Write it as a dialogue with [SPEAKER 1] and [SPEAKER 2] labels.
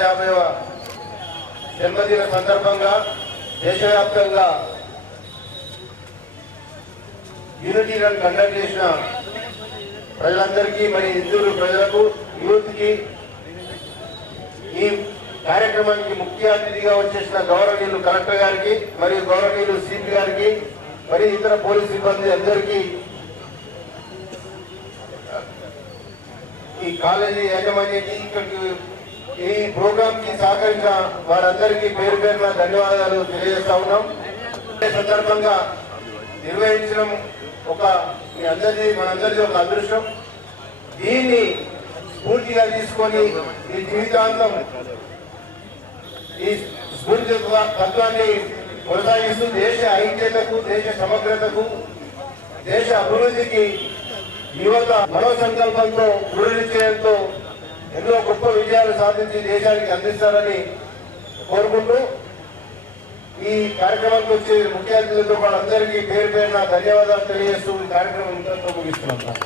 [SPEAKER 1] యాభైవ జన్మదిన సందర్భంగా దేశవ్యాప్తంగా యూనిటీ రన్ కండక్ట్ చేసిన ప్రజలందరికీ మరి ఇందూరు ప్రజలకు యూత్కి ఈ కార్యక్రమానికి ముఖ్య అతిథిగా వచ్చేసిన గౌరవనీయులు కలెక్టర్ గారికి మరియు గౌరవనీయులు సిపి గారికి మరి ఇతర పోలీస్ సిబ్బంది అందరికీ ఈ కాలేజీ యాజమాన్యానికి ఇక్కడికి ఈ ప్రోగ్రామ్కి సహకరించిన వారందరికీ పేరు పేరున ధన్యవాదాలు తెలియజేస్తా ఉన్నాం. సందర్భంగా నిర్వహించడం ఒక మీ అందరిది మనందరిది ఒక అదృష్టం. దీన్ని స్ఫూర్తిగా తీసుకొని ఈ జీవితాంతం ఈ స్ఫూర్తి తత్వాన్ని కొనసాగిస్తూ దేశ ఐక్యతకు దేశ సమగ్రతకు దేశ అభివృద్ధికి యువత మనో సంకల్పంతో దృఢ విజయాలు సాధించి దేశానికి అందిస్తారని కోరుకుంటూ ఈ కార్యక్రమానికి వచ్చే ముఖ్య అతిథులతో వాళ్ళందరికీ పేరు పేరున ధన్యవాదాలు తెలియజేస్తూ ఈ కార్యక్రమం ఇంతటితో ముగిస్తున్నాం